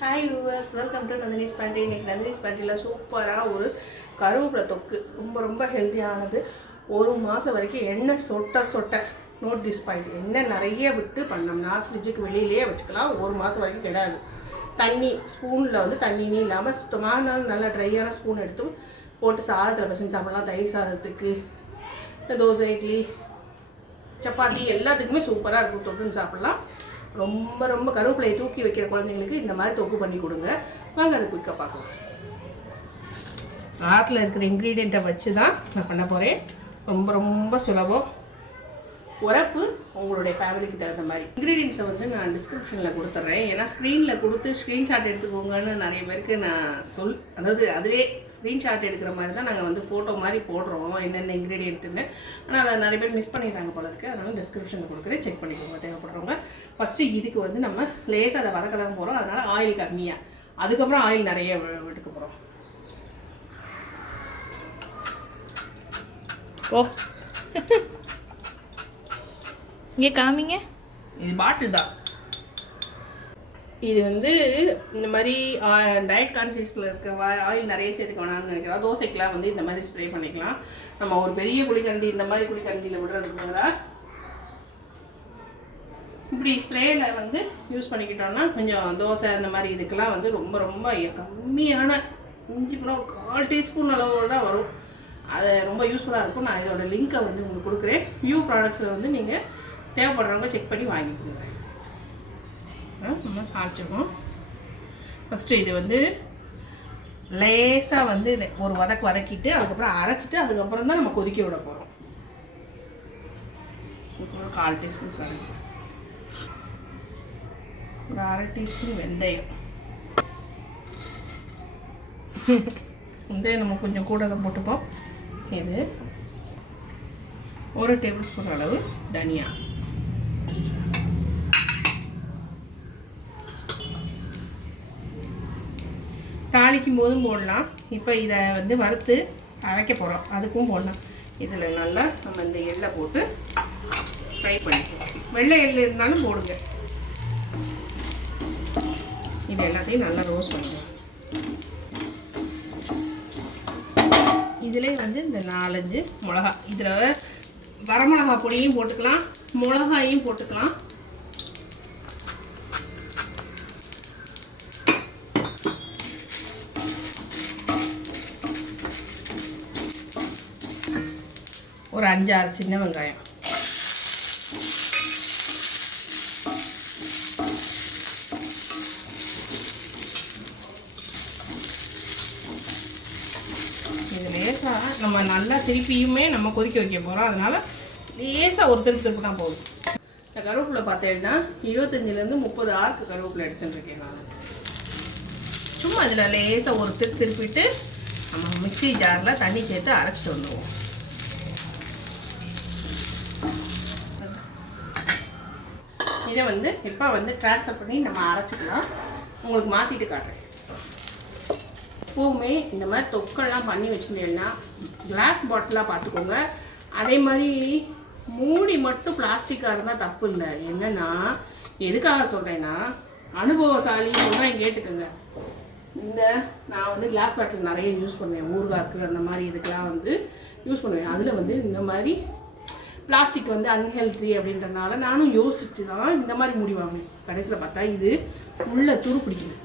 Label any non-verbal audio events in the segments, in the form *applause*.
Hi yours welcome to Nandini's pantry இன்றைக்கி நந்தினிஸ் பேண்டியில் சூப்பராக ஒரு கருவேப்பிலை தொக்கு. ரொம்ப ரொம்ப ஹெல்த்தியானது ஒரு மாதம் வரைக்கும் எண்ணெய் சொட்ட சொட்ட. நோட் திஸ் பாயிண்ட் எண்ணெய் நிறைய விட்டு பண்ணோம்னா ஃப்ரிட்ஜுக்கு வெளியிலேயே வச்சுக்கலாம். ஒரு மாதம் வரைக்கும் கிடையாது தண்ணி ஸ்பூனில் வந்து தண்ணினே இல்லாமல் சுத்தமான நல்ல ட்ரையான ஸ்பூன் எடுத்து போட்டு சாதத்தில் பசங்க சாப்பிடலாம். தயிர் சாதத்துக்கு தோசை இட்லி சப்பாத்தி எல்லாத்துக்குமே சூப்பராக இருக்கும். தொட்டுன்னு சாப்பிட்லாம். ரொம்ப ரொம்ப கருவேப்பிலையை தூக்கி வைக்கிற குழந்தைங்களுக்கு இந்த மாதிரி தொக்கு பண்ணி கொடுங்க. வாங்க அதை குயிக்காக பார்க்கலாம். ஆற்றுல இருக்கிற இன்க்ரீடியண்ட்டை வச்சு தான் நான் பண்ண போகிறேன் ரொம்ப ரொம்ப சுலபம். உரப்பு உங்களுடைய ஃபேமிலிக்கு தகுந்த மாதிரி. இன்க்ரீடியன்ஸை வந்து நான் டிஸ்கிரிப்ஷனில் கொடுத்துட்றேன் ஏன்னா ஸ்க்ரீனில் கொடுத்து ஸ்க்ரீன்ஷாட் எடுத்துக்கோங்கன்னு நிறைய பேருக்கு நான் சொல் அதாவது அதிலே ஸ்க்ரீன்ஷாட் எடுக்கிற மாதிரி தான் நாங்கள் வந்து ஃபோட்டோ மாதிரி போடுறோம் என்னென்ன இன்க்ரீடியன்ட்டுன்னு ஆனால் அதை நிறைய பேர் மிஸ் பண்ணிடுறாங்க போல இருக்குது அதனால் டிஸ்கிரிப்ஷனில் கொடுக்குறேன். செக் பண்ணிக்கோங்க தேவைப்படுறவங்க. ஃபஸ்ட்டு இதுக்கு வந்து நம்ம லேசாக அதை வதக்க தான் போகிறோம் அதனால் ஆயில் கம்மியாக அதுக்கப்புறம் ஆயில் நிறைய விட்டுக்க போகிறோம் ஓ. *laughs* இங்கே காமிங்க. இது பாட்டில் தான். இது வந்து இந்த மாதிரி டயட் கான்சியஸில் இருக்க ஆயில் நிறைய சேர்த்துக்க வேணாம்னு நினைக்கிறோம் தோசைக்கெலாம் வந்து இந்த மாதிரி ஸ்ப்ரே பண்ணிக்கலாம். நம்ம ஒரு பெரிய குழிக்கண்டி இந்த மாதிரி குழிக்கண்டியில் விடுறதுக்கு பதிலாக இப்படி ஸ்ப்ரேயில் வந்து யூஸ் பண்ணிக்கிட்டோம்னா கொஞ்சம் தோசை இந்த மாதிரி இதுக்கெல்லாம் வந்து ரொம்ப ரொம்ப கம்மியான இஞ்சி பழம் கால் டீஸ்பூன் அளவு தான் வரும். அது ரொம்ப யூஸ்ஃபுல்லாக இருக்கும். நான் இதோட லிங்க்கை வந்து உங்களுக்கு கொடுக்குறேன். வியூ ப்ராடக்ட்ஸில் வந்து நீங்கள் தேவைப்படுறவங்க செக் பண்ணி வாங்கிக்கோங்க. நம்ம காய்ச்சிருக்கோம் ஃபஸ்ட்டு இது வந்து லேசாக வந்து ஒரு வதக்கு வதக்கிட்டு அதுக்கப்புறம் அரைச்சிட்டு அதுக்கப்புறம் தான் நம்ம கொதிக்க விட போகிறோம் ஒரு கால் டீஸ்பூன் கருவேப்பிலை ஒரு அரை டீஸ்பூன் வெந்தயம். வெந்தயம் நம்ம கொஞ்சம் கூட தான் போட்டுப்போம். இது ஒரு டேபிள் ஸ்பூன் அளவு தனியா. தாளிக்கும் போதும் போடலாம். இப்போ இதை வந்து வறுத்து அரைக்க போகிறோம் அதுக்கும் போடலாம். இதில் நல்லா நம்ம இந்த எள்ளை போட்டு ஃப்ரை பண்ணிக்குவோம் வெள்ளை எள்ளு இருந்தாலும் போடுங்க. இது எல்லாத்தையும் நல்லா ரோஸ்ட் பண்ணிக்குவோம் இதிலே வந்து இந்த நாலஞ்சு மிளகா இதில் வரமிளகா பொடியும் போட்டுக்கலாம். மிளகாயும் போட்டுக்கலாம். ஒரு அஞ்சாறு சின்ன வெங்காயம். இது லேசாக நம்ம நல்லா திருப்பியுமே நம்ம கொதிக்க வைக்க போகிறோம் அதனால் லேசாக ஒரு திருப்பி திருப்பினா போதும் இந்த கருவேப்பிலை பார்த்தேன்னா இருபத்தஞ்சிலேருந்து முப்பது ஆறுக்கு கருவேப்பிலை எடுத்துட்டுருக்கேன் நான். சும்மா அதில் லேசாக ஒரு திருப்பி திருப்பிட்டு நம்ம மிக்ஸி ஜாரில் தண்ணி சேர்த்து அரைச்சிட்டு வந்துடுவோம் இதை வந்து இப்போ வந்து ட்ரான்ஸ்ஃபர் பண்ணி நம்ம அரைச்சிக்கலாம். உங்களுக்கு மாற்றிட்டு காட்டுறேன். எப்போவுமே இந்த மாதிரி தொக்கெல்லாம் பண்ணி வச்சுருந்தேன்னா கிளாஸ் பாட்டிலாக பார்த்துக்கோங்க. அதே மாதிரி மூடி மட்டும் பிளாஸ்டிக்காக இருந்தால் தப்பு இல்லை. என்னென்னா எதுக்காக சொல்கிறேன்னா அனுபவசாலி சொல்கிறேன் கேட்டுக்கோங்க. இந்த நான் வந்து கிளாஸ் பாட்டில் நிறைய யூஸ் பண்ணுவேன். ஊறுகாக்கு அந்த மாதிரி இதுக்கெல்லாம் வந்து யூஸ் பண்ணுவேன். அதில் வந்து இந்த மாதிரி பிளாஸ்டிக் வந்து அன்ஹெல்தி அப்படின்றனால நானும் யோசிச்சு தான் இந்த மாதிரி முடிவாங்க கடைசியில் பார்த்தா இது உள்ள துரு பிடிக்குது.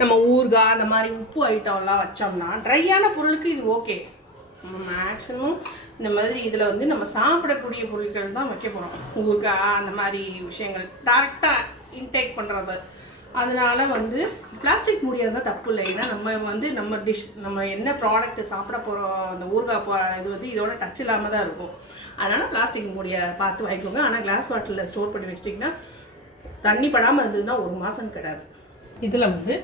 நம்ம ஊறுகாய் அந்த மாதிரி உப்பு ஐட்டம்லாம் வச்சோம்னா ட்ரையான பொருளுக்கு இது ஓகே நம்ம மேக்ஸிமம் இந்த மாதிரி இதில் வந்து நம்ம சாப்பிடக்கூடிய பொருட்கள் தான் வைக்க போகிறோம் ஊறுகாய் அந்த மாதிரி விஷயங்கள். டேரெக்டாக இன்டேக் பண்ணுறது அதனால் வந்து பிளாஸ்டிக் மூடியாக இருந்தால் தப்பு இல்லை. ஏன்னா நம்ம வந்து நம்ம டிஷ் நம்ம என்ன ப்ராடக்ட் சாப்பிட போகிறோம் அந்த ஊறுகாய் போ இது வந்து இதோட டச் இல்லாமல் தான் இருக்கும். அதனால் பிளாஸ்டிக் மூடியை பார்த்து வாங்கிக்கோங்க. ஆனால் கிளாஸ் பாட்டிலில் ஸ்டோர் பண்ணி வச்சிட்டிங்கன்னா தண்ணி படாமல் இருந்ததுன்னா ஒரு மாதம் கிடையாது இதில் வந்து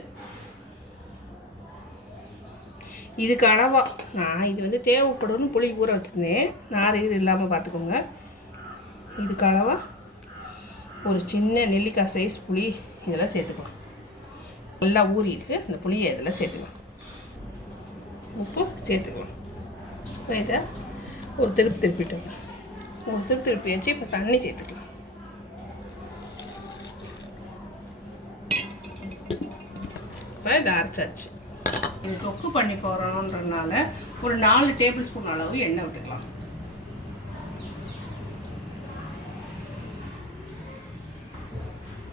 இதுக்கு அளவா நான் இது வந்து தேவைப்படும்னு புளி ஊற வச்சுருந்தேன். நார் இது இல்லாமல் பார்த்துக்கோங்க. இதுக்கு அளவா ஒரு சின்ன நெல்லிக்காய் சைஸ் புளி இதெல்லாம் சேர்த்துக்கலாம் நல்லா ஊறி இருக்குது அந்த புளியை இதெல்லாம் சேர்த்துக்கலாம் உப்பு சேர்த்துக்கலாம் இதை ஒரு திருப்பி திருப்பிட்டு ஒரு திருப்பி திருப்பி வச்சு இப்போ தண்ணி சேர்த்துக்கலாம். இப்போ இதை அரைச்சாச்சு. இது தொக்கு பண்ணி போகிறோன்றனால ஒரு நாலு டேபிள் ஸ்பூன் அளவு எண்ணெய் விட்டுக்கலாம்.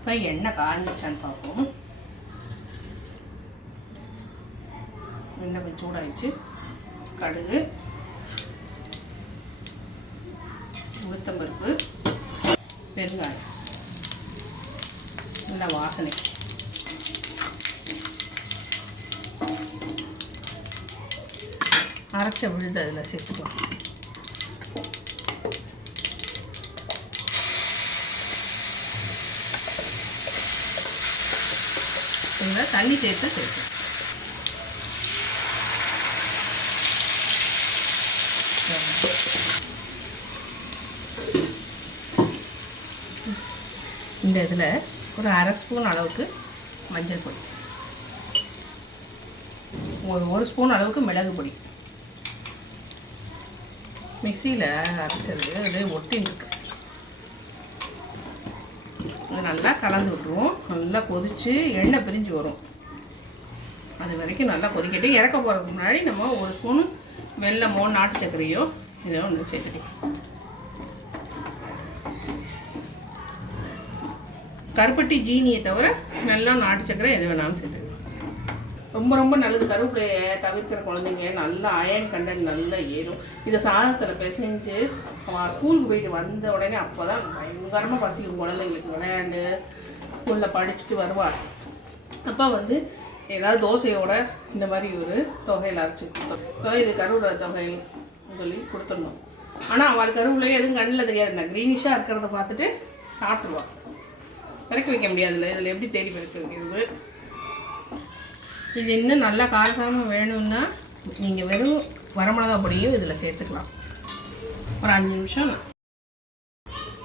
இப்போ எண்ணெய் காஞ்சிச்சான்னு பார்ப்போம் எண்ணெய் கொஞ்சம் சூடாயிடுச்சு. கடுகு. உளுத்தம்பருப்பு. பெருங்காயம். நல்லா வாசனை. அரைச்ச விழுது அதில் சேர்த்துக்கலாம். சேர்த்துங்க. தண்ணி சேர்த்து சேர்த்து. இந்த இதில் ஒரு அரை ஸ்பூன் அளவுக்கு மஞ்சள் பொடி. ஒரு ஒரு ஸ்பூன் அளவுக்கு மிளகு பொடி. மிக்சியில் அரைச்சது அது ஒட்டின்னு இருக்கு நல்லா கலந்து விட்ருவோம் நல்லா கொதித்து எண்ணெய் பிரிஞ்சு வரும். அது வரைக்கும் நல்லா கொதிக்கிட்டு இறக்க போகிறதுக்கு முன்னாடி நம்ம ஒரு ஸ்பூன் வெள்ளமோ நாட்டு சர்க்கரையோ இதை ஒன்று சேர்த்துக்கலாம். கருப்பட்டி ஜீனியை தவிர நல்லா நாட்டு சர்க்கரை எது வேணாலும் சேர்த்துக்கலாம். ரொம்ப ரொம்ப நல்லது. கருவேப்பிலையை தவிர்க்கிற குழந்தைங்க நல்லா அயன் கண்டென்ட் நல்லா ஏறும் இதை சாதத்தில் பிசைஞ்சு அவன் ஸ்கூலுக்கு போயிட்டு வந்த உடனே அப்போ தான் பயங்கரமாக பசிக்கும் குழந்தைங்களுக்கு விளையாண்டு. ஸ்கூலில் படிச்சுட்டு வருவார் அப்போ வந்து ஏதாவது தோசையோட இந்த மாதிரி ஒரு தொகையில் அரைச்சி கொடுத்தோம். இது கருவோட தொகையில் சொல்லி கொடுத்துடணும். ஆனால் அவள் கருவேப்பிலையே எதுவும் கண்ணில் தெரியாது. நான் க்ரீனிஷாக இருக்கிறத பார்த்துட்டு சாப்பிட்ருவாள் பிறக்க வைக்க முடியாதுல்ல. இதில் எப்படி தேடி பிறக்க வைக்கிறது? இது இன்னும் நல்லா காரசாரமாக வேணும்னா நீங்கள் வெறும் வரமிளகா பொடியும் இதில் சேர்த்துக்கலாம். ஒரு அஞ்சு நிமிஷம்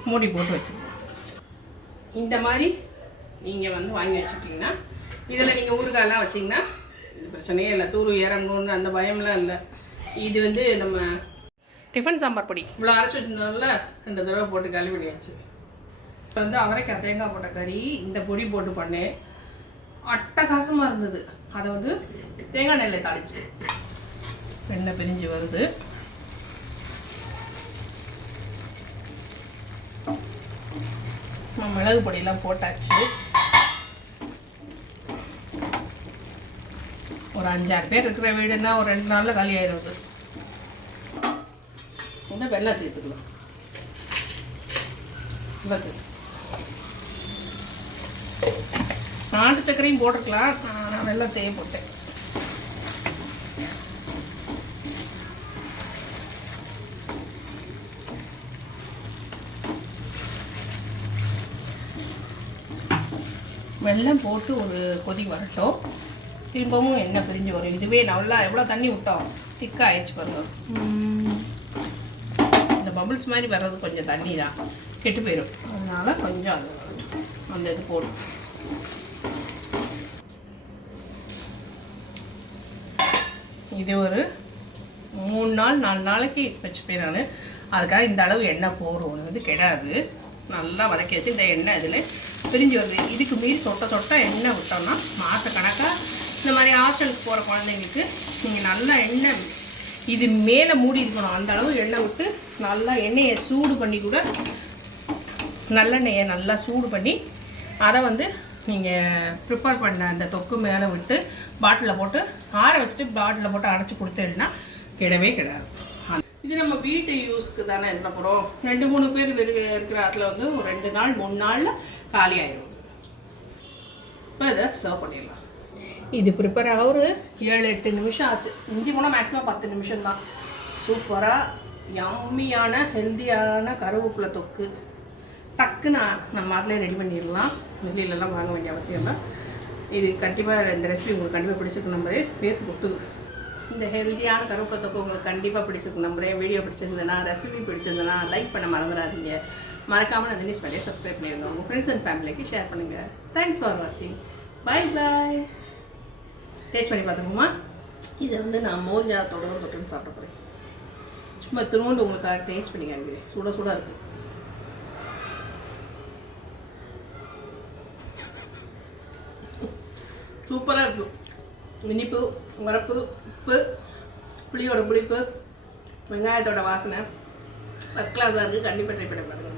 மூடி போட்டு வச்சுக்கலாம். இந்த மாதிரி நீங்கள் வந்து வாங்கி வச்சுட்டிங்கன்னா இதில் நீங்கள் ஊறுகாயெல்லாம் வச்சிங்கன்னா இது பிரச்சனையே இல்லை. தூரு இறங்கும்னு அந்த பயம்லாம் இல்லை. இது வந்து நம்ம டிஃபன் சாம்பார் பொடி. இவ்வளோ அரைச்சி வச்சிருந்தோம்ல ரெண்டு தடவை போட்டு காலி பண்ணியாச்சு இப்போ வந்து அவரைக்காய் தேங்காய் போட்ட கறி இந்த பொடி போட்டு பண்ணேன். அட்டகாசமாக இருந்தது. அதை வந்து தேங்காய் நெல்லை தாளிச்சு. எண்ணெய் பிரிஞ்சு வருது. மிளகு பொடியெல்லாம் போட்டாச்சு. ஒரு அஞ்சாறு பேர் இருக்கிற வீடுன்னா ஒரு ரெண்டு நாளில் காலி ஆயிடுது இன்னும் வெள்ளை சேர்த்துக்கலாம் வெள்ளம் நாட்டு சர்க்கரையும் போட்டிருக்கலாம். நான் நான் வெள்ளத்தையே போட்டேன். வெள்ளம் போட்டு ஒரு கொதி வரட்டும். திரும்பவும் எண்ணெய் பிரிஞ்சு வரும். இதுவே நல்லா எவ்வளோ தண்ணி விட்டோம்? திக்காக ஆயிடுச்சு பாருங்க. இந்த பபுள்ஸ் மாதிரி வர்றது கொஞ்சம் தண்ணி தான் கெட்டு போயிடும் அதனால் கொஞ்சம் அது அந்த இது போடும். இது ஒரு மூணு நாள் நாலு நாளைக்கு வச்சுப்பேன் நான் அதுக்காக இந்த அளவு எண்ணெய் போடுறோம் வந்து கிடையாது நல்லா வதக்கி வச்சு இந்த எண்ணெய் இதில் பிரிஞ்சு வருது. இதுக்கு மீறி சொட்ட சொட்ட எண்ணெய் விட்டோம்னா மாத கணக்காக இந்த மாதிரி ஹாஸ்டலுக்கு போகிற குழந்தைங்களுக்கு நீங்கள் நல்லா எண்ணெய் இது மேலே மூடி இருக்கணும். அந்த அளவு எண்ணெய் விட்டு நல்லா எண்ணெயை சூடு பண்ணி கூட நல்லெண்ணெயை நல்லா சூடு பண்ணி அதை வந்து நீங்கள் ப்ரிப்பேர் பண்ண அந்த தொக்கு மேலே விட்டு பாட்டிலில் போட்டு ஆற வச்சுட்டு பாட்டிலில் போட்டு அடைச்சி கொடுத்தேன்னா கிடவே கிடாது. இது நம்ம வீட்டு யூஸ்க்கு தானே இருந்த போகிறோம் ரெண்டு மூணு பேர் இருக்கிற அதில் வந்து ஒரு ரெண்டு நாள் மூணு நாளில் காலி ஆயிடும் இப்போ இதை சர்வ் பண்ணிடலாம். இது ப்ரிப்பேர் ஆக ஒரு ஏழு எட்டு நிமிஷம் ஆச்சு. இஞ்சி போனால் மேக்ஸிமம் பத்து நிமிஷம் தான் சூப்பராக யம்மியான ஹெல்த்தியான கருவேப்பிலை தொக்கு. டக்குன்னு நம்ம அதிலே ரெடி பண்ணிடலாம். வெளியிலலாம் வாங்க வேண்டிய அவசியம் இல்லை. இது கண்டிப்பாக இந்த ரெசிபி உங்களுக்கு கண்டிப்பாக பிடிச்சிருக்கு நம்பரே. பேர்த்து கொடுத்துது. இந்த ஹெல்த்தியான கருவேப்பிலை தொக்கு உங்களுக்கு கண்டிப்பாக பிடிச்சிருக்கு நம்பரே. வீடியோ பிடிச்சிருந்ததுன்னா ரெசிபி பிடிச்சிருந்ததுன்னா லைக் பண்ண மறந்துடாதீங்க. மறக்காமல் நான் தினேஷ் பண்ணி சப்ஸ்கிரைப் பண்ணிடுங்க உங்கள் ஃப்ரெண்ட்ஸ் அண்ட் ஃபேமிலிக்கு ஷேர் பண்ணுங்கள் தேங்க்ஸ் ஃபார் வாட்சிங் பை பாய் டேஸ்ட் பண்ணி பார்த்துக்கோமா இதை வந்து நான் மோர்ஜாத்தோட தொட்டுன்னு சாப்பிட போகிறேன் சும்மா திரும்ப உங்களுக்காக டேஸ்ட் பண்ணி காண்பிக்கிறேன் சுட சுடாக இருக்குது சூப்பராக இருக்கும் இனிப்பு உரப்பு உப்பு புளியோட புளிப்பு வெங்காயத்தோட வாசனை. ஃபஸ்ட் கிளாஸாக இருக்குது கண்டிப்பாக ட்ரை பண்ணி பாருங்கள்